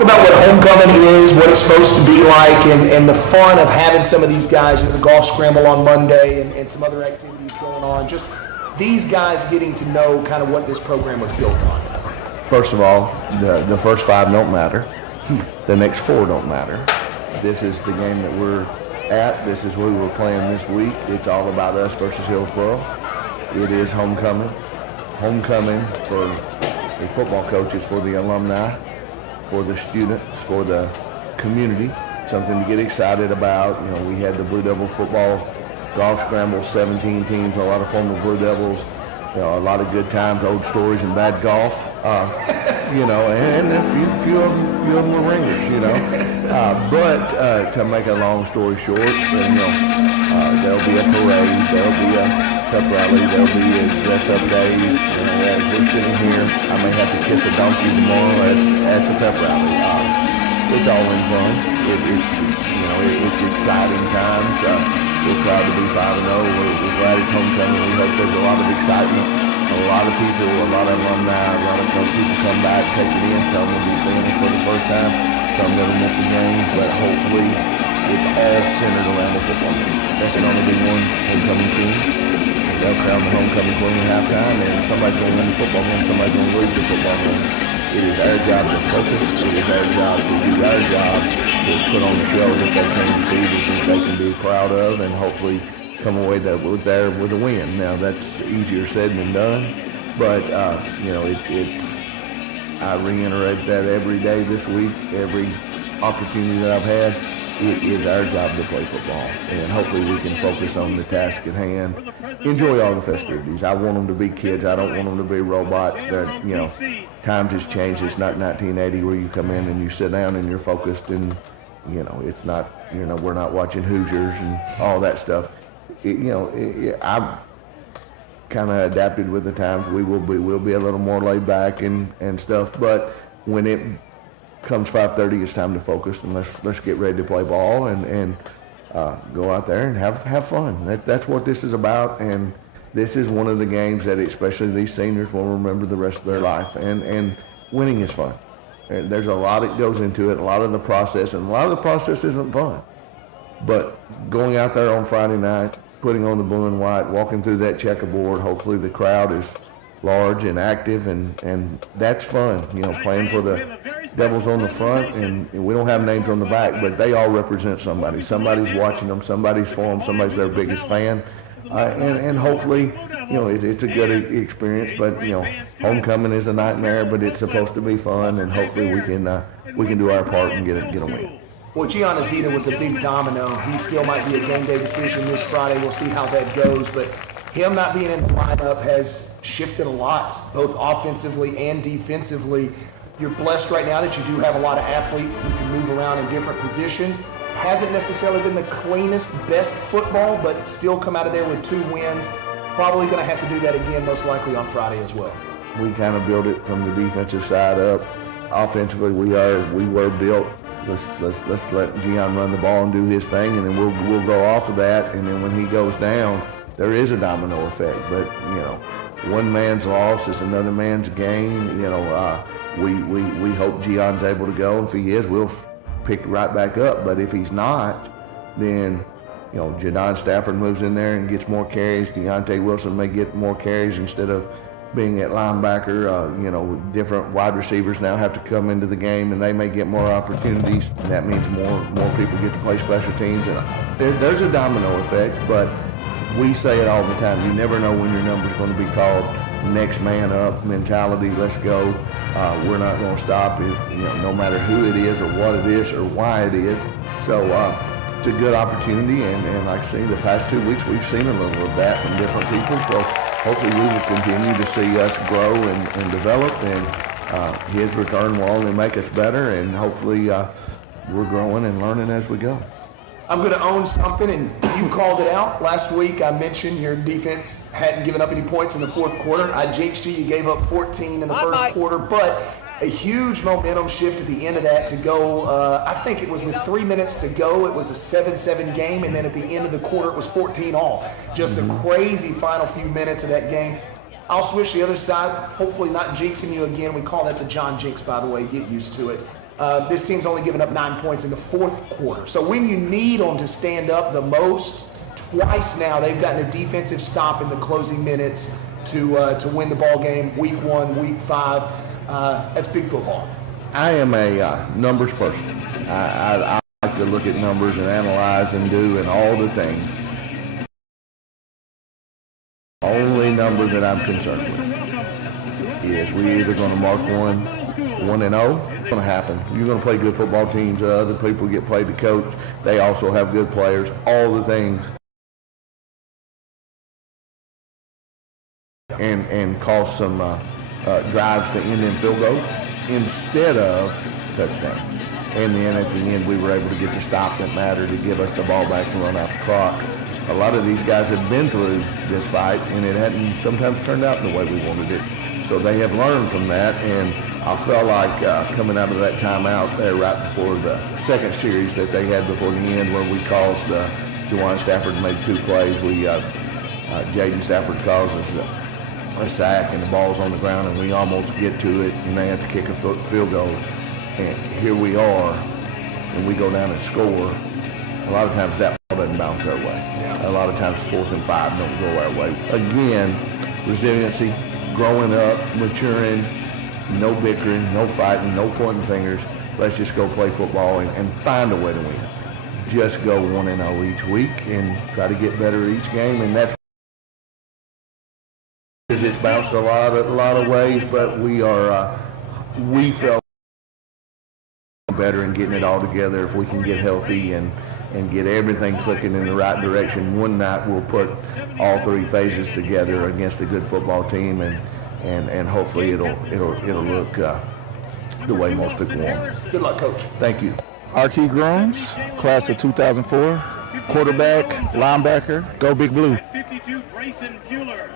About what homecoming is, what it's supposed to be like, and the fun of having some of these guys, the golf scramble on Monday and some other activities going on, just these guys getting to know kind of what this program was built on. First of all, the first 5 don't matter. The next 4 don't matter. This is the game that we're at. This is who we're playing this week. It's all about us versus Hillsboro. It is homecoming. Homecoming for the football coaches, for the alumni, for the students, for the community. Something to get excited about. We had the Blue Devil football golf scramble, 17 teams, a lot of former Blue Devils. A lot of good times, old stories, and bad golf. And a few of them were ringers. But to make a long story short, there'll be a parade, there'll be a pep rally, there'll be a dress-up days. As we're sitting here, I may have to kiss a donkey tomorrow at the pep rally. It's all in fun. It's exciting times. We're proud to be 5-0. We're glad it's homecoming. We hope there's a lot of excitement. A lot of people, a lot of alumni, a lot of people come back, take it in. Some will be seeing it for the first time. Some never miss a game. But hopefully, it's all centered around the football team. There can only be one homecoming team. They'll crown the homecoming queen at halftime, and somebody's going to win the football game. Somebody's going to lose the football game. It is our job to focus. It is our job to do our job to put on the show that they can see, that they can be proud of, and hopefully come away there with a win. Now that's easier said than done, but I reiterate that every day this week, every opportunity that I've had. It is our job to play football, and hopefully we can focus on the task at hand. Enjoy all the festivities. I want them to be kids. I don't want them to be robots. Times has changed. It's not 1980 where you come in and you sit down and you're focused, and it's not. We're not watching Hoosiers and all that stuff. I've kind of adapted with the times. We'll be a little more laid back and stuff, but when it comes 5:30, it's time to focus, and let's get ready to play ball and go out there and have fun. That's what this is about, and this is one of the games that especially these seniors will remember the rest of their life. And winning is fun. And there's a lot that goes into it, a lot of the process, and a lot of the process isn't fun. But going out there on Friday night, putting on the blue and white, walking through that checkerboard, hopefully the crowd is large and active, and that's fun. Playing for the Devils on the front, and we don't have names on the back, but they all represent somebody. Somebody's watching them, somebody's for them, somebody's their biggest fan, and hopefully, it's a good experience. But homecoming is a nightmare, but it's supposed to be fun, and hopefully we can do our part and get a win. Well, Gian Azita was a big domino. He still might be a game day decision this Friday. We'll see how that goes, but him not being in the lineup has shifted a lot, both offensively and defensively. You're blessed right now that you do have a lot of athletes who can move around in different positions. Hasn't necessarily been the cleanest, best football, but still come out of there with 2 wins. Probably going to have to do that again, most likely on Friday as well. We kind of built it from the defensive side up. Offensively, we were built. Let's let Gian run the ball and do his thing, and then we'll go off of that. And then when he goes down, there is a domino effect. But one man's loss is another man's gain. We hope Gion's able to go, and if he is, we'll pick right back up. But if he's not, then Jadon Stafford moves in there and gets more carries. Deontay Wilson may get more carries instead of being at linebacker. Different wide receivers now have to come into the game, and they may get more opportunities. And that means more people get to play special teams. And there's a domino effect, but we say it all the time. You never know when your number's going to be called. Next man up mentality. Let's go. We're not going to stop. No matter who it is or what it is or why it is. So it's a good opportunity, and like I say, the past 2 weeks we've seen a little of that from different people. So hopefully we will continue to see us grow and develop, and his return will only make us better, and hopefully we're growing and learning as we go. I'm going to own something, and you called it out. Last week I mentioned your defense hadn't given up any points in the fourth quarter. I jinxed you. You gave up 14 in the first quarter, but a huge momentum shift at the end of that to go, I think it was with 3 minutes to go. It was a 7-7 game, and then at the end of the quarter it was 14-all. Just a crazy final few minutes of that game. I'll switch the other side, hopefully not jinxing you again. We call that the John Jinx, by the way. Get used to it. This team's only given up 9 points in the fourth quarter. So when you need them to stand up the most, twice now they've gotten a defensive stop in the closing minutes to win the ball game. Week 1, week 5. That's big football. I am a numbers person. I like to look at numbers and analyze and do and all the things. Only number that I'm concerned with is we either going to mark 1-0. It's going to happen. You're going to play good football teams. Other people get played to coach. They also have good players. All the things. And cause some drives to end in field goals instead of touchdowns. And then at the end, we were able to get the stop that mattered to give us the ball back and run out the clock. A lot of these guys have been through this fight, and it hadn't sometimes turned out the way we wanted it. So they have learned from that, and I felt like coming out of that timeout there right before the second series that they had before the end where we caused Juwan Stafford made 2 plays. Jaden Stafford caused us a sack, and the ball's on the ground, and we almost get to it, and they have to kick a field goal. And here we are, and we go down and score. A lot of times that ball doesn't bounce our way. A lot of times 4th and 5 don't go our way. Again, resiliency, growing up, maturing, no bickering, no fighting, no pointing fingers. Let's just go play football and find a way to win. Just go 1-0 each week and try to get better each game, and that's it's bounced a lot of ways, but we felt better in getting it all together. If we can get healthy and get everything clicking in the right direction, one night we'll put all 3 phases together against a good football team, and hopefully it'll look the way most people want. Good luck, Coach. Thank you. Archie Gromes, class of 2004, quarterback, linebacker, go Big Blue. 52, Grayson Bueller.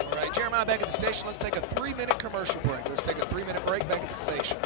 All right, Jeremiah back at the station. Let's take a 3-minute commercial break. Let's take a 3-minute break back at the station.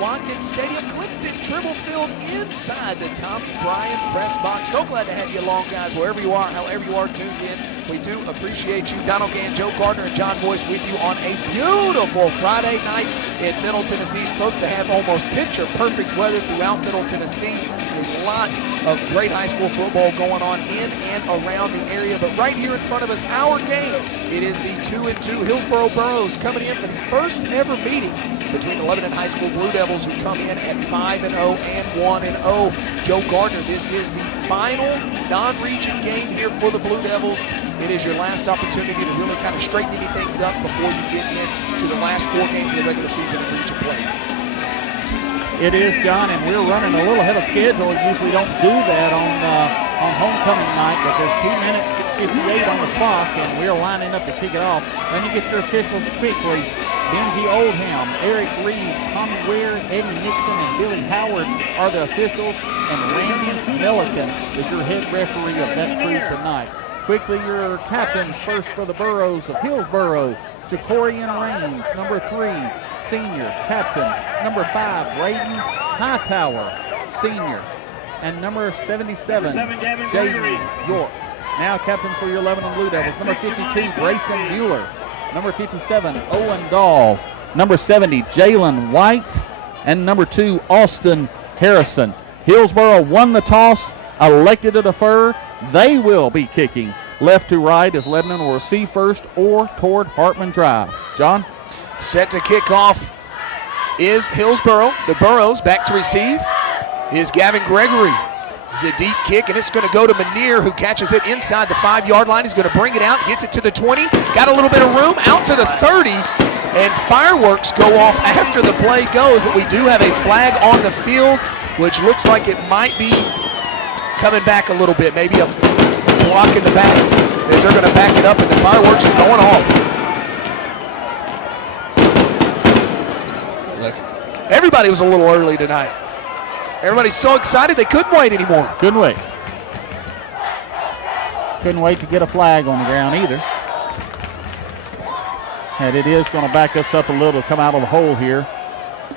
Watkins Stadium, Clifton Tribble Field, inside the Tommy Bryan press box. So glad to have you along, guys, wherever you are, however you are tuned in. We do appreciate you. Donald Gann, Joe Gardner, and John Boyce with you on a beautiful Friday night in Middle Tennessee. Supposed to have almost picture-perfect weather throughout Middle Tennessee. There's a lot of great high school football going on in and around the area. But right here in front of us, our game. It is the 2-2 Hillsboro Burros coming in for the first ever meeting between the Lebanon High School Blue Devils, who come in at 5-0 and 1-0. Joe Gardner, this is the final non-region game here for the Blue Devils. It is your last opportunity to really kind of straighten things up before you get into the last 4 games of the regular season of region play. It is, John, and we're running a little ahead of schedule. We usually don't do that on homecoming night, but there's 2 minutes 58 on the clock, and we're lining up to kick it off. Let me get your officials quickly. Benji Oldham, Eric Reed, Tommy Ware, Eddie Nixon, and Billy Howard are the officials, and Randy Milliken is your head referee of that crew tonight. Quickly, your captains first for the Burros of Hillsboro, Jacorian Raines, number 3, senior captain, number 5, Braden Hightower, senior, and number 77, J.D. York. Now captain for your Lebanon Blue Devils, number 52, Grayson Bueller, number 57, Owen Dahl, number 70, Jalen White, and number 2, Austin Harrison. Hillsboro won the toss, elected to defer. They will be kicking left to right as Lebanon will receive first or toward Hartman Drive. John? Set to kick off is Hillsboro. The Burros back to receive is Gavin Gregory. It's a deep kick, and it's going to go to Manier, who catches it inside the 5-yard line. He's going to bring it out, gets it to the 20, got a little bit of room, out to the 30, and fireworks go off after the play goes, but we do have a flag on the field, which looks like it might be coming back a little bit, maybe a block in the back, as they're going to back it up, and the fireworks are going off. Everybody was a little early tonight. Everybody's so excited they couldn't wait anymore. Couldn't wait. Couldn't wait to get a flag on the ground either. And it is going to back us up a little to come out of the hole here.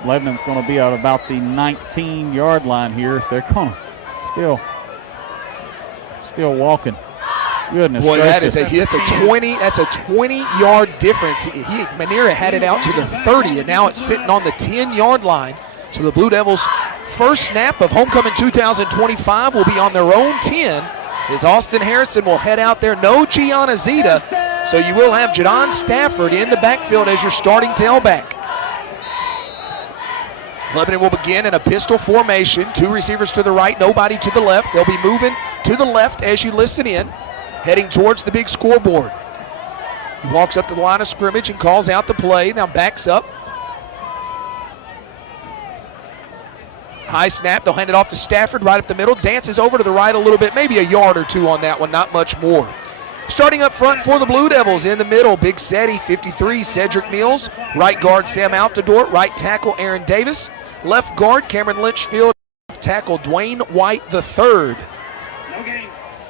Lebanon's going to be at about the 19-yard line here. So they're going to still walking. Goodness boy, gracious. that's a 20-yard difference. Manera had it out to the 30, and now it's sitting on the 10-yard line. So the Blue Devils' first snap of homecoming 2025 will be on their own 10, as Austin Harrison will head out there. No Gianna Zeta, so you will have Jadon Stafford in the backfield as your starting tailback. Lebanon will begin in a pistol formation. 2 receivers to the right, nobody to the left. They'll be moving to the left as you listen in, heading towards the big scoreboard. He walks up to the line of scrimmage and calls out the play. Now backs up. High snap. They'll hand it off to Stafford right up the middle. Dances over to the right a little bit, maybe a yard or 2 on that one, not much more. Starting up front for the Blue Devils in the middle, Big Seti, 53, Cedric Mills. Right guard, Sam Altador. Right tackle, Aaron Davis. Left guard, Cameron Lynchfield. Left tackle, Dwayne White III.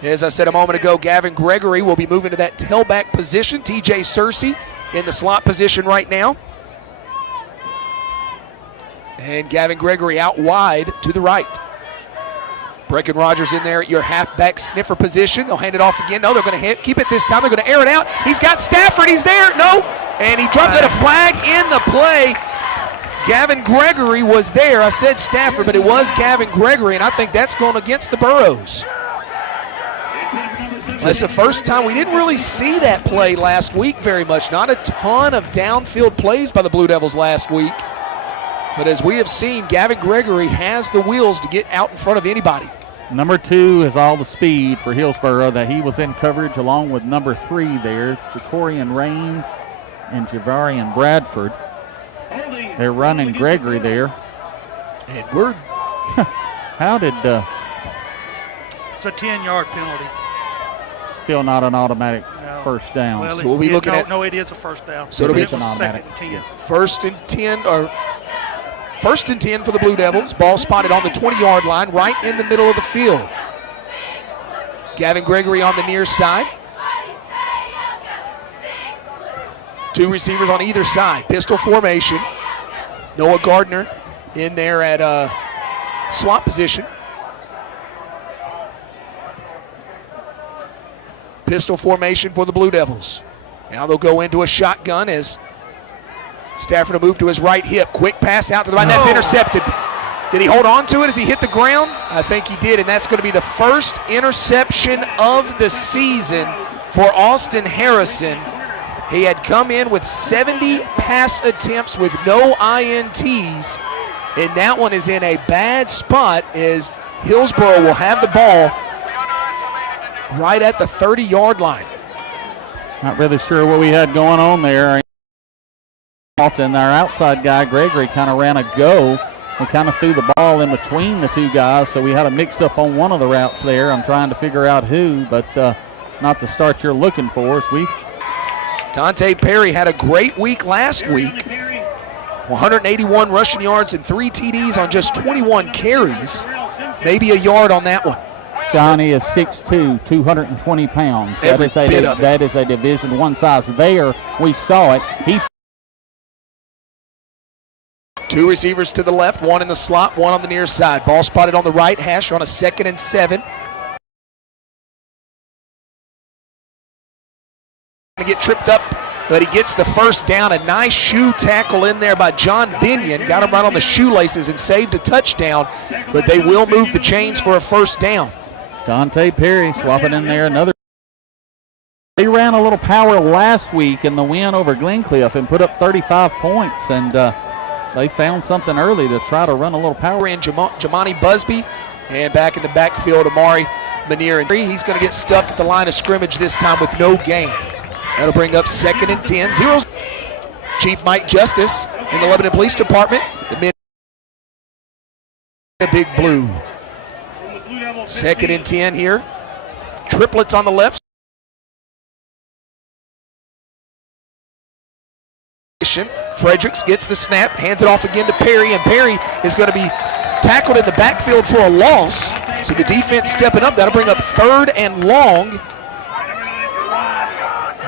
As I said a moment ago, Gavin Gregory will be moving to that tailback position. TJ Searcy in the slot position right now. And Gavin Gregory out wide to the right. Brecken Rogers in there at your halfback sniffer position. They'll hand it off again. No, they're going to keep it this time. They're going to air it out. He's got Stafford. He's there. No. And he dropped a flag in the play. Gavin Gregory was there. I said Stafford, but it was Gavin Gregory, and I think that's going against the Burros. That's the first time. We didn't really see that play last week very much. Not a ton of downfield plays by the Blue Devils last week. But as we have seen, Gavin Gregory has the wheels to get out in front of anybody. Number 2 has all the speed for Hillsboro that he was in coverage along with number 3 there, Jacorian Raines and Javarian Bradford. They're running Gregory there. And we're... How did... It's a 10-yard penalty. Still not an automatic first down. Well, so we'll be looking at... No, it is a first down. So it'll be an automatic. First and 10 for the Blue Devils. Ball spotted on the 20-yard line, right in the middle of the field. Gavin Gregory on the near side. 2 receivers on either side. Pistol formation. Noah Gardner in there at slot position. Pistol formation for the Blue Devils. Now they'll go into a shotgun as Stafford will move to his right hip. Quick pass out to the right. That's intercepted. Did he hold on to it as he hit the ground? I think he did, and that's going to be the first interception of the season for Austin Harrison. He had come in with 70 pass attempts with no INTs, and that one is in a bad spot as Hillsboro will have the ball right at the 30-yard line. Not really sure what we had going on there. And our outside guy, Gregory, kind of ran a go and kind of threw the ball in between the two guys, so we had a mix-up on one of the routes there. I'm trying to figure out who, but not the start you're looking for. Dante Perry had a great week last week. 181 rushing yards and 3 TDs on just 21 carries. Maybe a yard on that one. Johnny is 6'2", 220 pounds. That is a Division I size. There, we saw it. Two receivers to the left, one in the slot, one on the near side. Ball spotted on the right hash on a 2nd and 7. Going to get tripped up, but he gets the first down. A nice shoe tackle in there by John Binion. Got him right on the shoelaces and saved a touchdown, but they will move the chains for a first down. Dante Perry swapping in there. They ran a little power last week in the win over Glencliff and put up 35 points, and they found something early to try to run a little power. In Jamani Busby, and back in the backfield, Amari Manier. He's going to get stuffed at the line of scrimmage this time with no gain. That'll bring up 2nd and 10. 0. Chief Mike Justice in the Lebanon Police Department. The Big Blue. 2nd and 10 here. Triplets on the left. Fredericks gets the snap, hands it off again to Perry, and Perry is going to be tackled in the backfield for a loss. So the defense stepping up. That'll bring up 3rd and long.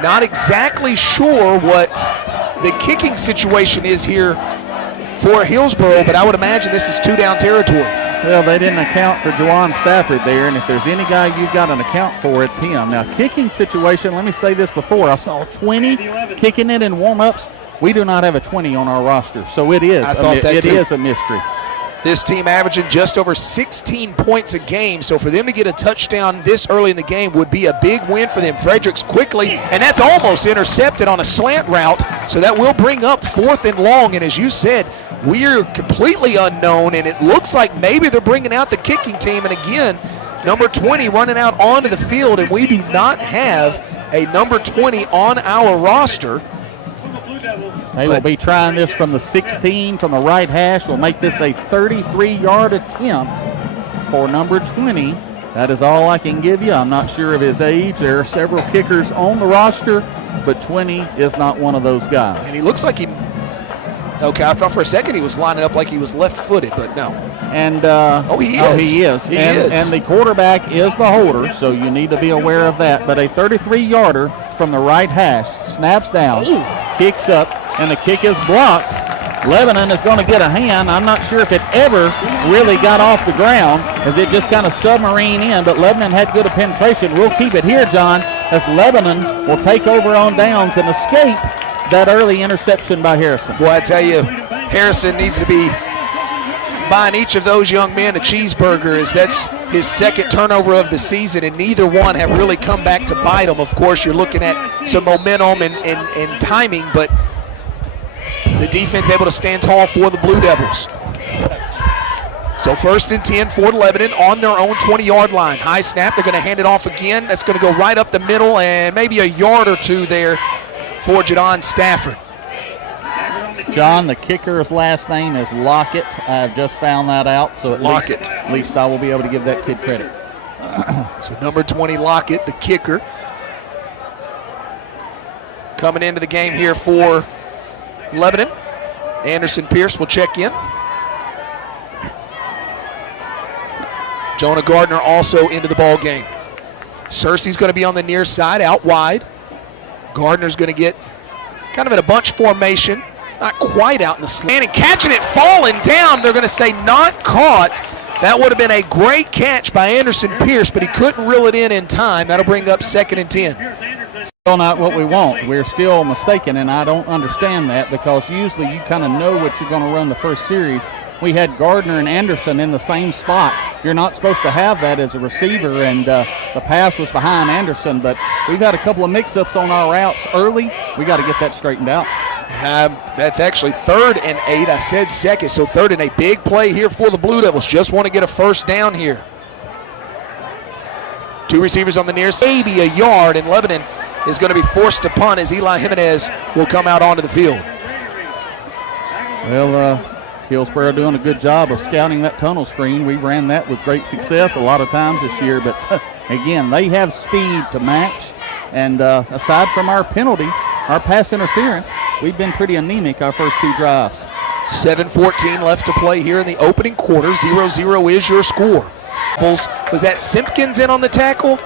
Not exactly sure what the kicking situation is here for Hillsboro, but I would imagine this is 2-down territory. Well, they didn't account for Juwan Stafford there, and if there's any guy you've got an account for, it's him. Now, kicking situation, let me say this before. I saw 20 kicking it in warm-ups. We do not have a 20 on our roster, so it is a mystery. This team averaging just over 16 points a game, so for them to get a touchdown this early in the game would be a big win for them. Fredericks quickly, and that's almost intercepted on a slant route, so that will bring up 4th and long, and as you said, we're completely unknown, and it looks like maybe they're bringing out the kicking team, and again, number 20 running out onto the field, and we do not have a number 20 on our roster. They will be trying this from the 16, from the right hash. Will make this a 33-yard attempt for number 20. That is all I can give you. I'm not sure of his age. There are several kickers on the roster, but 20 is not one of those guys. And he looks like okay, I thought for a second he was lining up like he was left-footed, but no. And he is. And the quarterback is the holder, so you need to be aware of that. But a 33-yarder from the right hash, snaps down, kicks up, and the kick is blocked. Lebanon is going to get a hand. I'm not sure if it ever really got off the ground as it just kind of submarined in, but Lebanon had good penetration. We'll keep it here, John, as Lebanon will take over on downs and escape that early interception by Harrison. Boy, I tell you, Harrison needs to be buying each of those young men a cheeseburger, as that's his 2nd turnover of the season, and neither one have really come back to bite him. Of course, you're looking at some momentum and timing, but the defense able to stand tall for the Blue Devils. So 1st and 10 for Lebanon on their own 20-yard line. High snap, they're going to hand it off again. That's going to go right up the middle and maybe a yard or two there for Jadon Stafford. John, the kicker's last name is Lockett. I've just found that out, so at least I will be able to give that kid credit. So number 20, Lockett, the kicker. Coming into the game here for Lebanon. Anderson Pierce will check in. Jonah Gardner also into the ball game. Searcy's going to be on the near side, out wide. Gardner's going to get kind of in a bunch formation. Not quite out in the slant and catching it, falling down. They're going to say not caught. That would have been a great catch by Anderson Pierce, but he couldn't reel it in time. That'll bring up 2nd and 10. Still not what we want. We're still mistaken, and I don't understand that because usually you kind of know what you're going to run the first series. We had Gardner and Anderson in the same spot. You're not supposed to have that as a receiver, and the pass was behind Anderson, but we've had a couple of mix-ups on our routes early. We got to get that straightened out. That's actually 3rd and 8. I said 2nd, so 3rd and 8. Big play here for the Blue Devils. Just want to get a first down here. 2 receivers on the near side, maybe a yard, and Lebanon is going to be forced to punt as Eli Jimenez will come out onto the field. Well, Hillsboro doing a good job of scouting that tunnel screen. We ran that with great success a lot of times this year, but again, they have speed to match, and aside from our penalty, our pass interference, we've been pretty anemic our first 2 drives. 7:14 left to play here in the opening quarter. 0-0 is your score. Was that Simpkins in on the tackle?